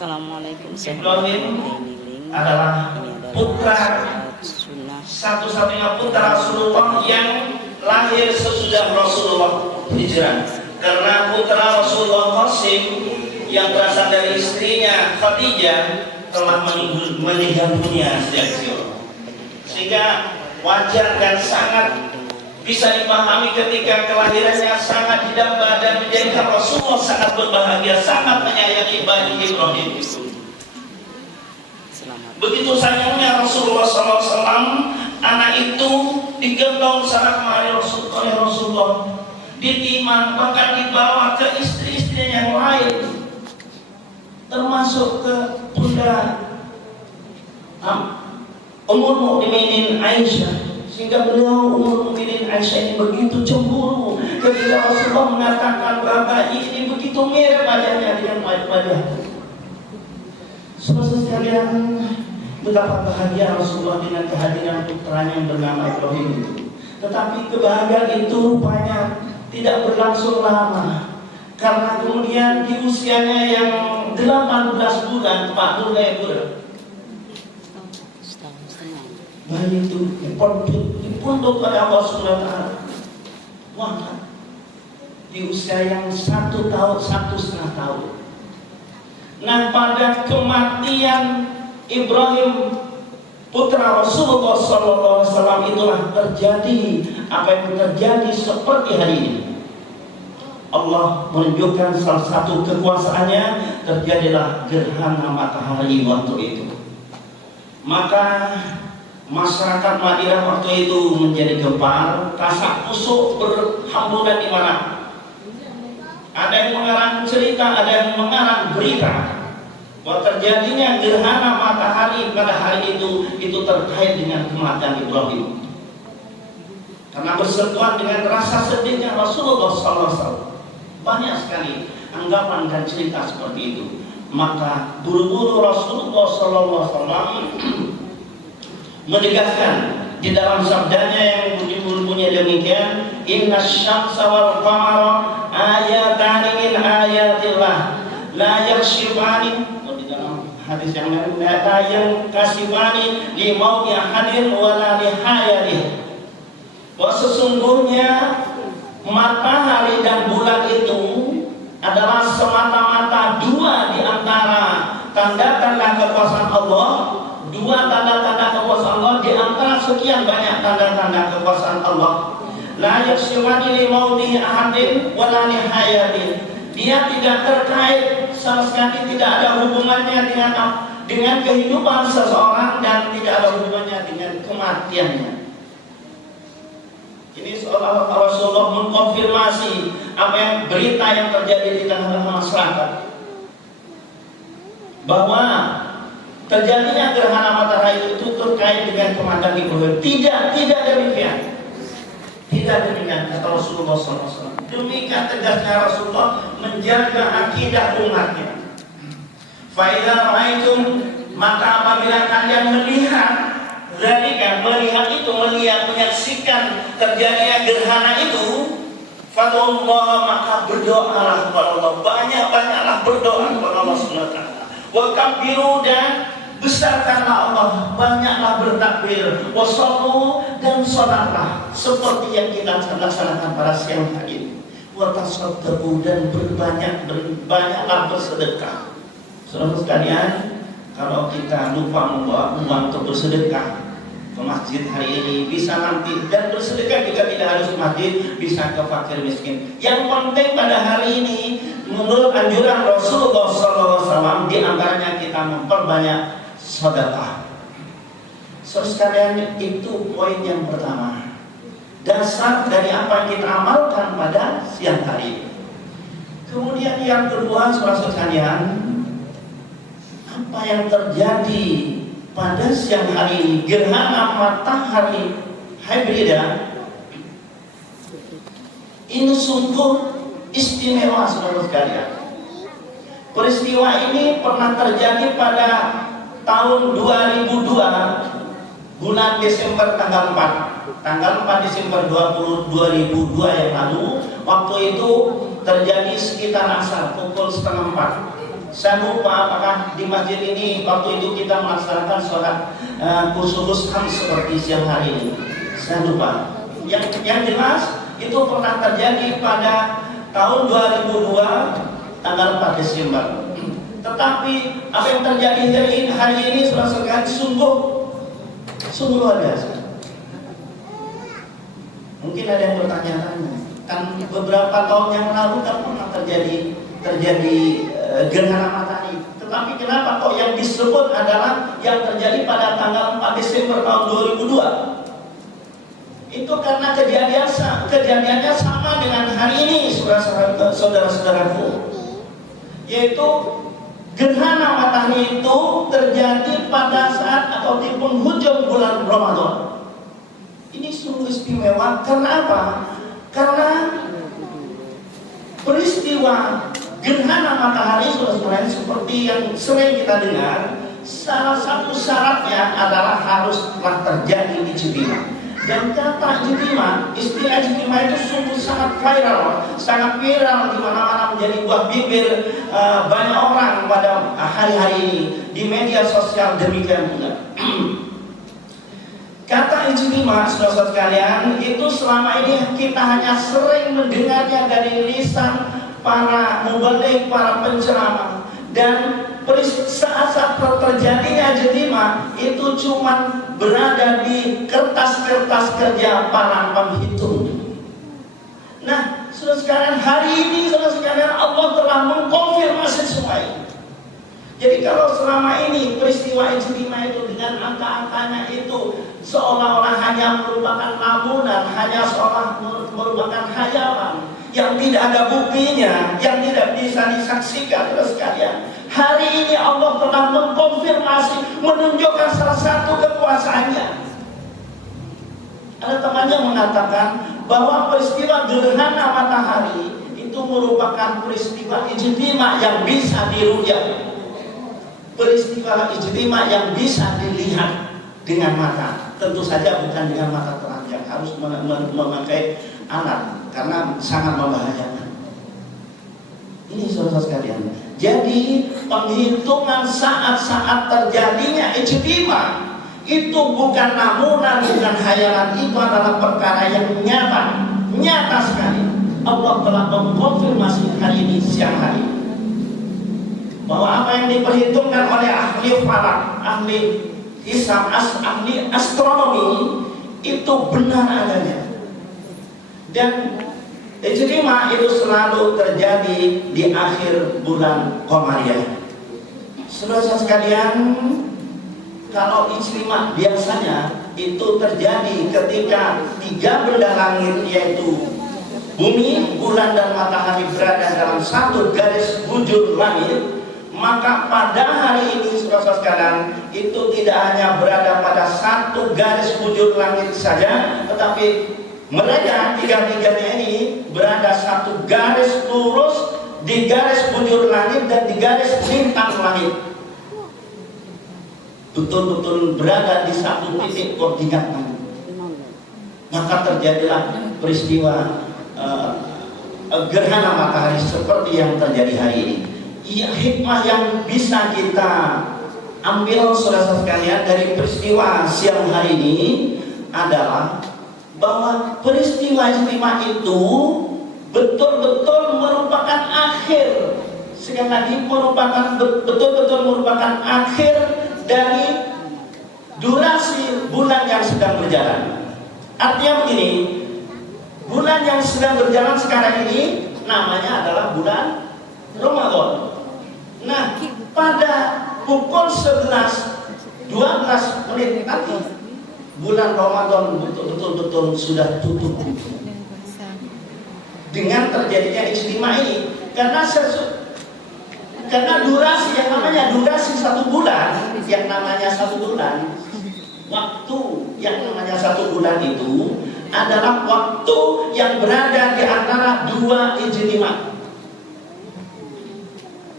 Assalamualaikum Ibrahim adalah putra satu-satunya putra Rasulullah yang lahir sesudah Rasulullah hijrah. Karena putra Rasulullah Qasim yang berasal dari istrinya Khadijah telah meninggal dunia sejak kecil, sehingga wajar dan sangat bisa dipahami ketika kelahirannya sangat didamba dan menjadikan Rasulullah sangat berbahagia, sangat menyayangi Bani Ibrahim. Begitu sayangnya Rasulullah SAW, anak itu digendong sana kemari oleh Rasulullah, ditimang, bahkan dibawa ke istri-istrinya yang lain, termasuk ke bunda Ummul Mukminin Aisyah, sehingga beliau Ummul Mukminin Aisyah ini begitu cemburu ketika Rasulullah mengatakan bapak ini begitu mirip wajahnya dengan wajah. Saudara sekalian, betapa bahagia Rasulullah dengan kehadiran putranya yang bernama Ibrahim itu. Tetapi kebahagiaan itu rupanya tidak berlangsung lama, karena kemudian di usianya yang 18 bulan, Pak Dulaikur, bayi itu dipunduk pada Allah Subhanahu wa Ta'ala, wafat di usia yang 1 tahun, 1,5 tahun. Nah, pada kematian Ibrahim putra Rasulullah SAW itulah terjadi apa yang terjadi seperti hari ini. Allah menunjukkan salah satu kekuasaannya, terjadilah gerhana matahari waktu itu. Maka masyarakat Madinah waktu itu menjadi gempar, kasak kusuk berhamburan di mana. Ada yang mengarang cerita, ada yang mengarang berita bahwa terjadinya gerhana matahari pada hari itu terkait dengan kematian Ibrahim. Karena bersentuhan dengan rasa sedihnya Rasulullah SAW. Banyak sekali anggapan dan cerita seperti itu. Maka buru-buru Rasulullah SAW menegaskan di dalam sabdanya yang bunyi demikian, Inna syamsa wal qamara ayatani min ayatillah la yakshifani. Di dalam hadis yang lain, la yakshifani li mauti ahadin wala li hayatih. Bahwa sesungguhnya matahari dan bulan itu adalah semata-mata dua di antara tanda-tanda kekuasaan Allah, dua tanda-tanda kekuasaan Allah di antara sekian banyak tanda-tanda kekuasaan Allah. La yakshifani li mauti ahadin wala li hayatih. Dia tidak terkait, sama sekali tidak ada hubungannya dengan kehidupan seseorang dan tidak ada hubungannya dengan kematiannya. Ini seolah Rasulullah mengkonfirmasi apa yang berita yang terjadi di tengah-tengah masyarakat, bahwa terjadinya gerhana matahari itu terkait dengan kematian Ibrahim. Tidak demikian. Tidak demikian kata Rasulullah SAW. Demikian tegasnya Rasulullah menjaga akidah umatnya. Faidah ra'aitum, maka apabila kalian melihat menyaksikan terjadinya gerhana itu, fadullah, maka berdoalah kepada Allah, banyak-banyaklah berdoa kepada Allah SWT. Wa kabbiru, dan besarkanlah Allah, banyaklah bertakbir. Wassallu, dan salatlah seperti yang kita laksanakan pada siang hari. Wa tasaddaqu, dan banyaklah bersedekah. Saudara sekalian, kalau kita lupa membawa uang untuk bersedekah ke masjid hari ini, bisa nanti, dan bersedekah juga tidak harus ke masjid, bisa ke fakir miskin. Yang penting pada hari ini, menurut anjuran Rasulullah SAW, di antaranya kita memperbanyak sedekah. Saudara sekalian, itu poin yang pertama, dasar dari apa yang kita amalkan pada siang hari ini. Kemudian yang kedua, saudara sekalian, apa yang terjadi pada siang hari ini, gerhana matahari hibrida, ini sungguh istimewa saudara sekalian. Peristiwa ini pernah terjadi pada tahun 2002, bulan Desember tanggal 4 Desember 2002 yang lalu. Waktu itu terjadi sekitar asar pukul 3:30. Saya lupa apakah di masjid ini waktu itu kita melaksanakan sholat khusus seperti siang hari ini. Saya lupa. Yang jelas itu pernah terjadi pada tahun 2002 tanggal 4 Desember. Tetapi apa yang terjadi hari ini saudara-saudara sungguh luar biasa. Mungkin ada yang bertanya-tanya, kan beberapa tahun yang lalu kan pernah terjadi gerhana matahari. Tetapi kenapa kok yang disebut adalah yang terjadi pada tanggal 4 Desember tahun 2002? Itu karena kejadiannya sama dengan hari ini, saudara-saudaraku, yaitu gerhana matahari itu terjadi pada saat atau di penghujung bulan Ramadan. Ini sungguh istimewa. Karena apa? Karena peristiwa gerhana matahari saudara-saudara seperti yang sering kita dengar, salah satu syaratnya adalah haruslah terjadi ijtima. Dan kata ijtima, istilah ijtima itu sungguh sangat viral di mana-mana, menjadi buah bibir banyak orang pada hari-hari ini di media sosial. Demikian juga kata ijtima, saudara-saudara sekalian, itu selama ini kita hanya sering mendengarnya dari lisan para mubaligh, para penceramah, dan saat-saat terjadinya ijtima itu cuma berada di kertas-kertas kerja para penghitung. Nah, saudara sekalian, hari ini saudara sekalian, Allah telah mengkonfirmasi semua ini. Jadi kalau selama ini peristiwa ijtima itu dengan angka-angkanya itu seolah-olah hanya merupakan lamunan, hanya seolah merupakan hayalan yang tidak ada buktinya, yang tidak bisa disaksikan, saudara sekalian, hari ini Allah telah mengkonfirmasi, menunjukkan salah satu kekuasaannya. Ada temannya mengatakan bahwa peristiwa gerhana matahari itu merupakan peristiwa ijtima yang bisa diru'yah, peristiwa ijtima yang bisa dilihat dengan mata. Tentu saja bukan dengan mata telanjang, harus memakai alat karena sangat membahayakan. Ini saudara sekalian. Jadi penghitungan saat-saat terjadinya ijtima itu bukan lamunan, bukan hayalan, itu adalah perkara yang nyata sekali. Allah telah mengkonfirmasi hari ini, siang hari, bahwa apa yang diperhitungkan oleh ahli falak, ahli hisab, ahli astronomi itu benar adanya. Dan ijtima itu selalu terjadi di akhir bulan Qamariyah. Saudara sekalian, kalau ijtima biasanya itu terjadi ketika tiga benda langit, yaitu bumi, bulan, dan matahari berada dalam satu garis bujur langit. Maka pada hari ini saudara sekalian, itu tidak hanya berada pada satu garis bujur langit saja, tetapi mereka tiga-tiganya ini berada satu garis lurus di garis bujur langit dan di garis bintang langit. Betul-betul berada di satu titik koordinat. Maka terjadilah peristiwa gerhana matahari seperti yang terjadi hari ini. Ya, hikmah yang bisa kita ambil saudara sekalian dari peristiwa siang hari ini adalah bahwa peristiwa ijtima itu betul-betul merupakan akhir, sekali lagi betul-betul merupakan akhir dari durasi bulan yang sedang berjalan. Artinya begini, bulan yang sedang berjalan sekarang ini namanya adalah bulan Ramadan. Nah, pada pukul 11:12 nanti bulan Ramadan betul-betul sudah tutup dengan terjadinya ijtima ini. Karena durasi yang namanya durasi satu bulan, waktu yang namanya satu bulan itu adalah waktu yang berada di antara dua ijtima.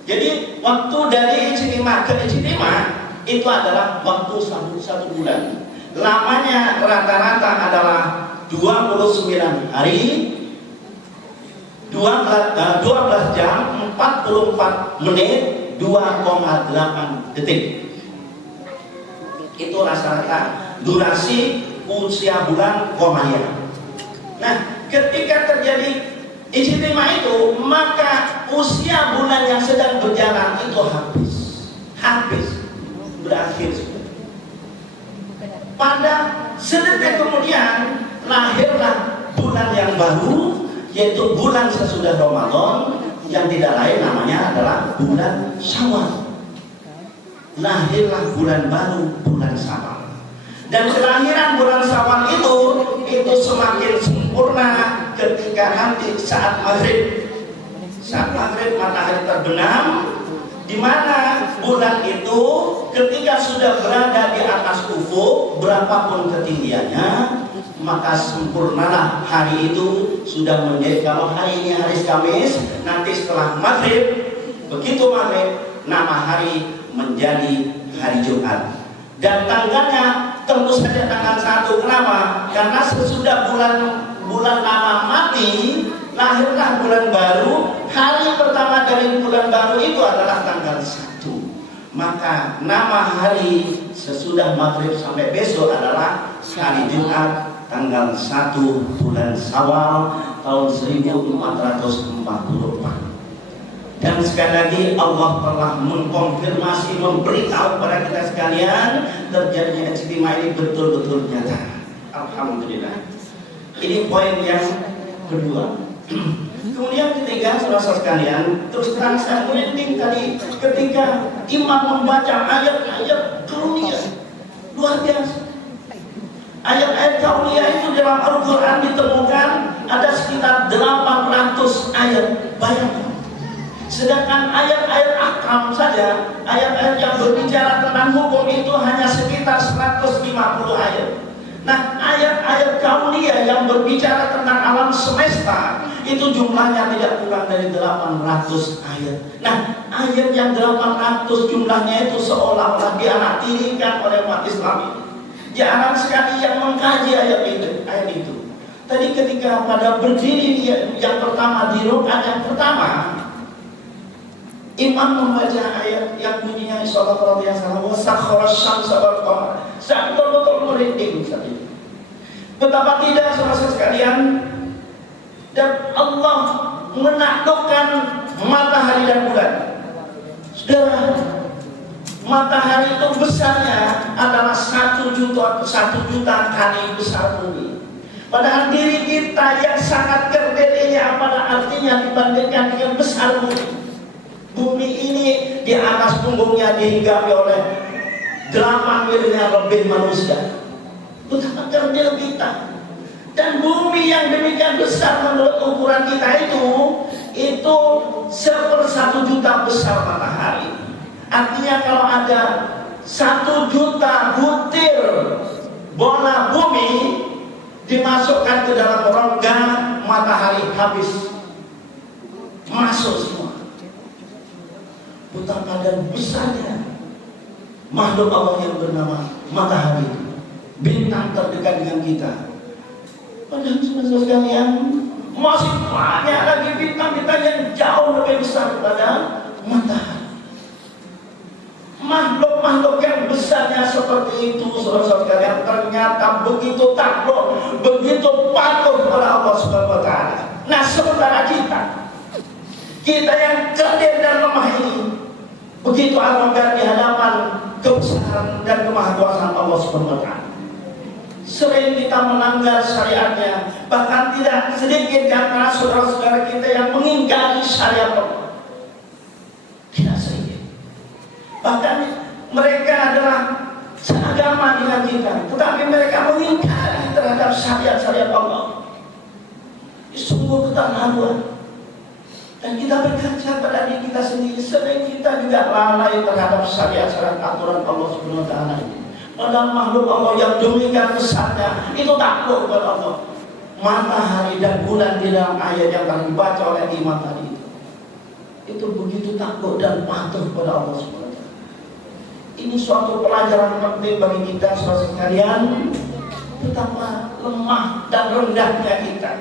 Jadi waktu dari ijtima ke ijtima itu adalah waktu satu bulan. Lamanya rata-rata adalah 29 hari, 12 jam, 44 menit, 2,8 detik. Itu rata-rata durasi usia bulan Qomariyah. Nah, ketika terjadi ijtima itu, maka usia bulan yang sedang berjalan itu habis, berakhir. Pada sedetik kemudian lahirlah bulan yang baru, yaitu bulan sesudah Ramadan, yang tidak lain namanya adalah bulan Syawal. Lahirlah bulan baru, bulan Syawal. Dan kelahiran bulan Syawal itu semakin sempurna ketika nanti saat maghrib. Saat maghrib matahari terbenam, di mana bulan itu ketika sudah berada di atas ufuk berapapun ketinggiannya, maka sempurnalah hari itu sudah menjadi. Kalau hari ini hari Kamis, nanti setelah maghrib, begitu maghrib, nama hari menjadi hari Jumat. Dan tanggalnya tentu saja tanggal 1. Kenapa? Karena sesudah bulan lama mati, lahirlah bulan baru. Hari pertama dari bulan baru itu adalah tanggal 1. Maka nama hari sesudah maghrib sampai besok adalah hari Jumat, tanggal 1 bulan Syawal tahun 1444. Dan sekali lagi Allah telah mengkonfirmasi, memberitahu kepada kita sekalian terjadinya ijtima ini betul-betul nyata. Alhamdulillah. Ini poin yang kedua. Kemudian ketiga, saudara sekalian, terus terang saya merinding tadi ketika imam membaca ayat-ayat kauniyah luar biasa. Ayat-ayat kauniyah itu dalam Al-Quran ditemukan ada sekitar 800 ayat. Bayangkan. Sedangkan ayat-ayat ahkam saja, ayat-ayat yang berbicara tentang hukum itu hanya sekitar 150 ayat. Nah, ayat-ayat kauniyah yang berbicara tentang alam semesta itu jumlahnya tidak kurang dari 800 ayat. Nah, ayat yang 800 jumlahnya itu seolah-olah dianaktirikan oleh umat Islam ini. Jarang sekali yang mengkaji ayat itu. Tadi ketika pada berdiri yang pertama di rakaat yang pertama, imam membaca ayat yang bunyinya insyaallah wa sakhara syamsa wal qamar. Saya betul-betul merinding saat itu. Betapa tidak saudara sekalian, dan Allah menaklukkan matahari dan bulan. Saudara, matahari itu besarnya adalah 1 juta kali besar bumi. Padahal diri kita yang sangat kerdil ini apa artinya dibandingkan dengan besar bumi. Bumi ini di atas punggungnya dihinggapi oleh 8 miliar lebih manusia. Betapa kerdil kita. Dan bumi yang demikian besar menurut ukuran kita itu 1/1 juta besar matahari. Artinya kalau ada 1 juta butir bola bumi dimasukkan ke dalam rongga matahari, habis masuk semua. Betapa dan besarnya makhluk Allah yang bernama matahari, bintang terdekat dengan kita. Padahal saudara sekalian, masih banyak lagi bintang-bintang yang jauh lebih besar daripada matahari. Makhluk-makhluk yang besarnya seperti itu, saudara sekalian, ternyata begitu takluk, begitu patuh kepada Allah Subhanahu wa taala. Nah, sementara kita yang kerdil dan lemah ini begitu arogan di hadapan kebesaran dan kemahakuasaan Allah Subhanahu wa taala. Sering kita melanggar syariatnya, bahkan tidak sedikit di antara saudara-saudara kita yang mengingkari syariat Allah. Tidak sedikit. Bahkan mereka adalah seagama dengan kita, tetapi mereka mengingkari terhadap syariat-syariat Allah. Sungguh keterlaluan. Dan kita berkaca pada diri kita sendiri, sering kita juga lalai terhadap syariat-syariat aturan Allah Subhanahu wa taala ini. Padahal makhluk Allah yang demikian besarnya itu takluk kepada Allah. Matahari dan bulan di dalam ayat yang telah dibaca oleh imam tadi itu begitu takluk dan patuh kepada Allah Subhanahu wa taala. Ini suatu pelajaran penting bagi kita saudara sekalian, betapa lemah dan rendahnya kita.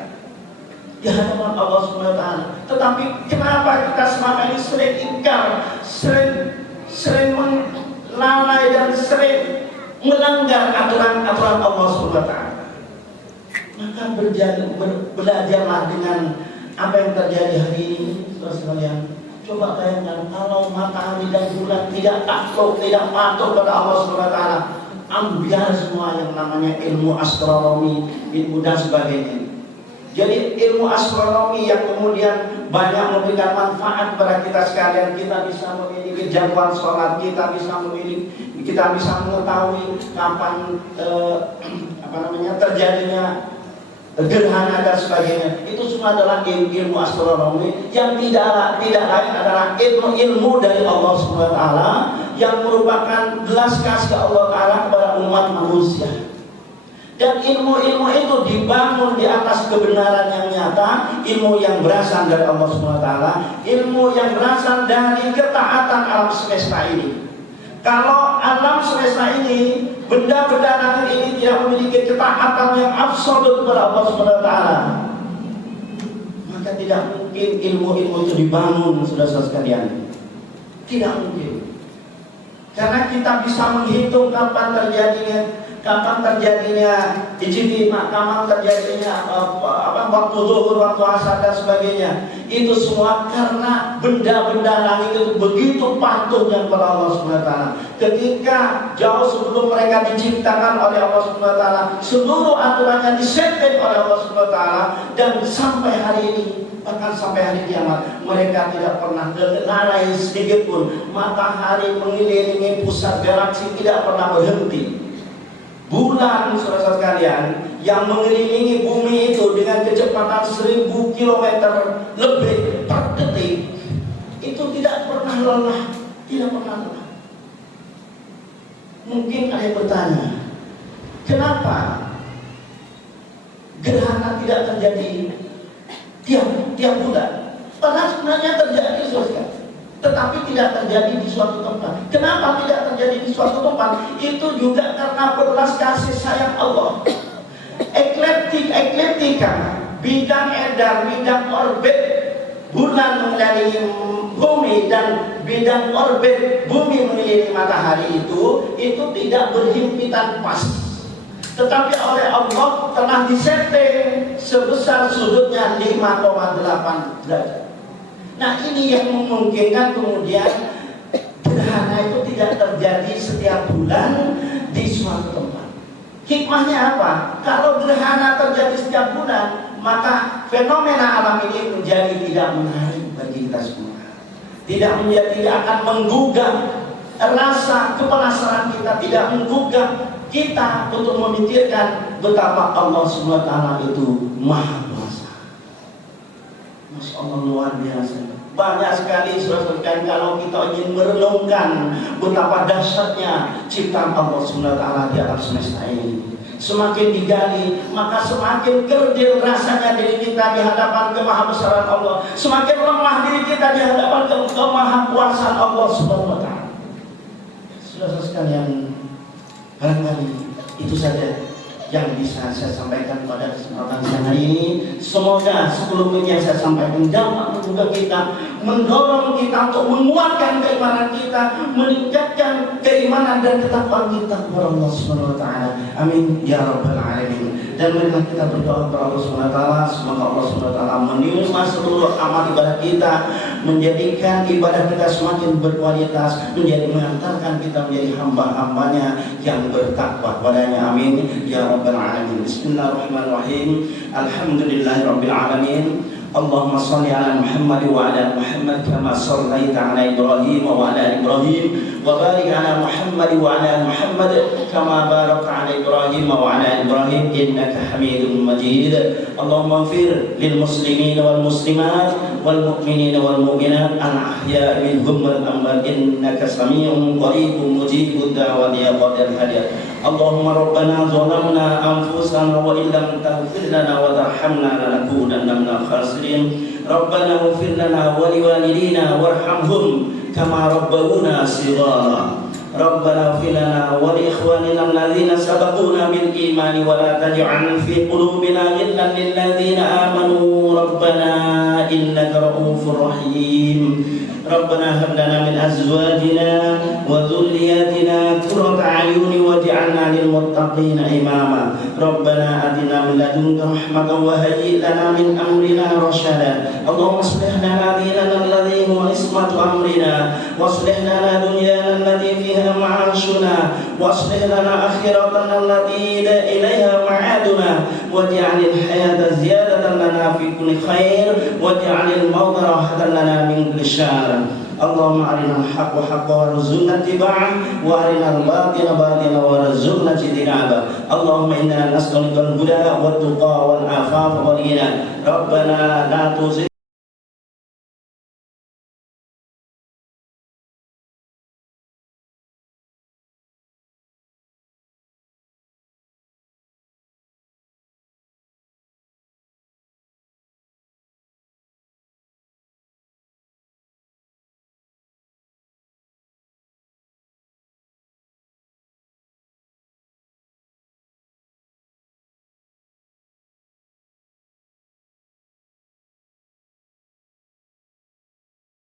di hadapan Allah Subhanahu wa taala. Tetapi kenapa kita selama ini sering ingkar, sering lalai dan sering melanggar aturan-aturan Allah Subhanahu wa taala? Maka belajarlah dengan apa yang terjadi hari ini, saudara sekalian. Coba bayangkan kalau matahari dan bulan tidak takluk, tidak patuh pada Allah Subhanahu wa taala, ambiar semua yang namanya ilmu astronomi, ilmu dan sebagainya. Jadi ilmu astronomi yang kemudian banyak memberikan manfaat kepada kita sekalian, kita bisa memiliki jadwal sholat, kita bisa mengetahui kapan terjadinya gerhana dan sebagainya. Itu semua adalah ilmu astronomi yang tidak lain adalah ilmu dari Allah Subhanahu wa taala yang merupakan belas kasih Allah taala kepada umat manusia. Dan ilmu-ilmu itu dibangun di atas kebenaran yang nyata, ilmu yang berasal dari Allah Subhanahu wa taala, ilmu yang berasal dari ketaatan alam semesta ini. Kalau alam semesta ini, benda-benda langit ini tidak memiliki ketaatan yang absolut kepada Allah Subhanahu wa taala, maka tidak mungkin ilmu-ilmu itu dibangun, saudara-saudara sekalian. Tidak mungkin. Karena kita bisa menghitung kapan terjadinya ijtima, kapan terjadinya waktu zuhur, waktu asar dan sebagainya. Itu semua karena benda-benda langit itu begitu patuhnya kepada Allah Subhanahu wa taala. Ketika jauh sebelum mereka diciptakan oleh Allah Subhanahu wa taala, seluruh aturannya disetting oleh Allah Subhanahu wa taala, dan sampai hari ini, bahkan sampai hari kiamat, mereka tidak pernah lalai sedikit pun. Matahari mengelilingi pusat galaksi tidak pernah berhenti. Bulan, saudara sekalian, yang mengelilingi bumi itu dengan kecepatan 1000 km lebih per detik, itu tidak pernah lelah, tidak pernah lelah. Mungkin ada yang bertanya, kenapa gerhana tidak terjadi tiap bulan? Padahal sebenarnya terjadi, saudara, tetapi tidak terjadi di suatu tempat. Kenapa tidak terjadi di suatu tempat? Itu juga karena belas kasih sayang Allah. Ekliptika, bidang edar, bidang orbit bulan mengelilingi bumi dan bidang orbit bumi mengelilingi matahari itu tidak berhimpitan pas. Tetapi oleh Allah telah disetting sebesar sudutnya 5,8 derajat. Nah, ini yang memungkinkan kemudian gerhana itu tidak terjadi setiap bulan di suatu tempat. Hikmahnya apa? Kalau gerhana terjadi setiap bulan, maka fenomena alam ini menjadi tidak menarik bagi kita semua. Tidak akan menggugah rasa kepenasaran kita, tidak menggugah kita untuk memikirkan betapa Allah Subhanahu wa taala itu Maha Kuasa. Masya Allah, luar biasa. Banyak sekali saudara-saudara, kalau kita ingin merenungkan betapa dahsyatnya ciptaan Allah Subhanahu wa taala di alam semesta ini, semakin digali, maka semakin kerdil rasanya diri kita di hadapan kemahabesaran Allah, semakin lemah diri kita di hadapan kemahakuasaan Allah Subhanahu wa taala. Saudara sekalian, barangkali itu saja yang bisa saya sampaikan pada kesempatan siang hari ini. Semoga 10 menit yang saya sampaikan dapat membuka kita, mendorong kita untuk menguatkan keimanan kita, meningkatkan keimanan dan ketakwaan kita kepada Allah Subhanahu wa taala. Amin ya rabbal alamin. Dan marilah kita berdoa kepada Allah Subhanahu wa taala, semoga Allah Subhanahu wa taala menerima seluruh amal ibadah kita, menjadikan ibadah kita semakin berkualitas, mengantarkan kita menjadi hamba-hambanya yang bertakwa padanya. Amin ya rabbal alamin. Bismillahirrahmanirrahim. Alhamdulillahirabbil alamin. Allahumma shalli ala Muhammad wa ala Muhammad kama shallaita ala Ibrahim wa ala Ibrahim wa barik ala Muhammad wa ala Muhammad kama barakta ala Ibrahim wa ala Ibrahim innaka Hamidum Majid. Allahumma ighfir lil muslimin wal muslimat wal mu'minin wal mu'minat al ahya'i minhum wal amwat innaka samii'un qaribun mujibud da'wati ya qadir hadiyat. Allahumma rabbana zalamna anfusana wa illam taghfir lana wa tarhamna lanakunanna minal khasirin. Rabbana ighfir lana wa liwalidina warhamhum kama rabbawna shighara. ربنا اغفر لنا ولإخواننا الذين سبقونا بالإيمان ولا تجعل في قلوبنا غلا للذين آمنوا ربنا إنك رؤوف رحيم ربنا هب لنا من أزواجنا وذرياتنا قرة أعين واجعلنا للمتقين إماما ربنا آتنا من لدنك رحمة وهيئ لنا من أمرنا رشدا اللهم اصلح لنا ديننا الذي هو عصمة أمرنا واصلح لنا دنيانا التي فيها معاشنا واصلح لنا آخرتنا التي إليها معادنا واجعل الحياة زيادة لنا في كل خير واجعل الموت راحة لنا من كل شر اللهم أرنا الحق حقا وارزقنا اتباعه وأرنا الباطل باطلا وارزقنا اجتنابه اللهم إنا نسألك الهدى والتقى والعفاف والغنى ربنا لا تزغ